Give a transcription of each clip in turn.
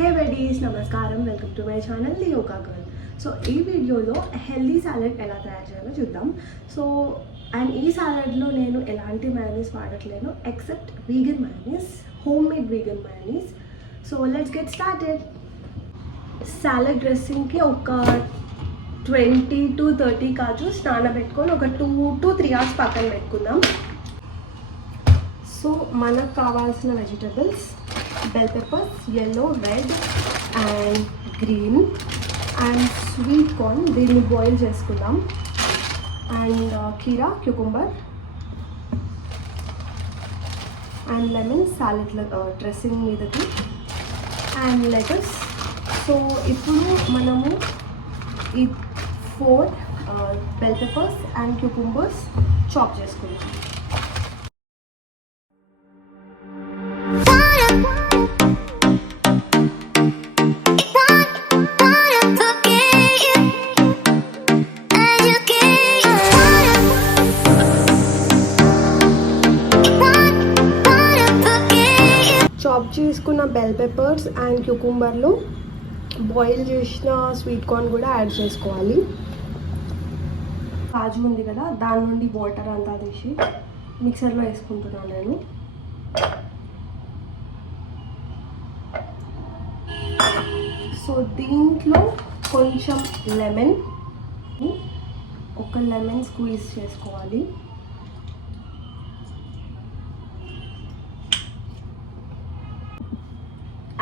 హే బడీస్, నమస్కారం. Welcome to my channel the yoga girl. So ఈ వీడియోలో హెల్దీ సాలెడ్ ఎలా తయారు చేయాలో చూద్దాం. సో అండ్ ఈ సాలెడ్లో నేను ఎలాంటి మయోనీస్ వాడట్లేను except vegan mayonnaise, home made vegan mayonnaise. So let's get started. Salad డ్రెస్సింగ్కి ఒక 20 to 30 కాజూస్ నానబెట్టుకొని ఒక 2 to 3 hours పక్కన పెట్టుకుందాం. సో మనకు కావాల్సిన vegetables bell peppers, yellow, red and green and sweet corn, దీన్ని బాయిల్ చేసుకుందాం. అండ్ కీరా, cucumber and lemon salad dressing మీదకి అండ్ లెటర్స్. సో ఇప్పుడు మనము ఈ 4 బెల్ పెప్పర్స్ అండ్ క్యూకుంబర్స్ చాప్ చేసుకుందాం. చాప్ చేసుకున్న బెల్ పెప్పర్స్ అండ్ క్యూకుంబర్లో బాయిల్ చేసిన స్వీట్ కార్న్ కూడా యాడ్ చేసుకోవాలి. కాజు ఉంది కదా, దాని నుండి వాటర్ అంతా తీసి మిక్సర్లో వేసుకుంటున్నాను నేను. సో దీంట్లో కొంచెం లెమన్, ఒక లెమన్ స్క్వీజ్ చేసుకోవాలి.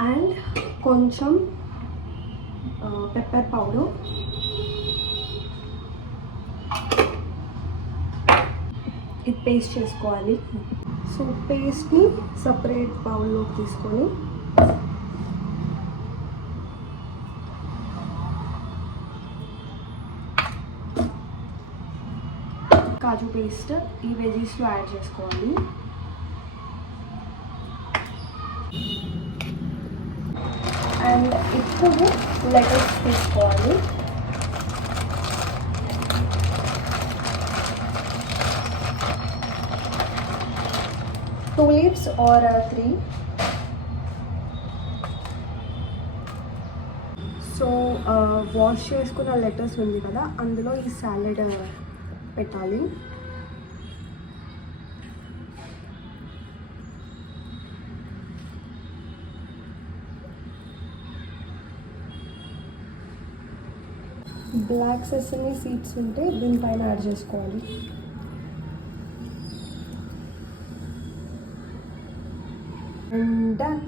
అండ్ కొంచెం పెప్పర్ పౌడర్, ఇది పేస్ట్ చేసుకోవాలి. సో పేస్ట్ని సపరేట్ బౌల్లోకి తీసుకొని కాజు పేస్ట్ ఈ వెజీస్లో యాడ్ చేసుకోవాలి. అండ్ ఇప్పుడు లెటర్స్ తీసుకోవాలి. Two leaves or 3. So wash చేసుకున్న లెటర్స్ ఉంది కదా, అందులో ఈ సాలెడ్ పెట్టాలి. బ్లాక్ సెసమీ సీడ్స్ ఉంటే దీనిపైన యాడ్ చేసుకోవాలి. And done.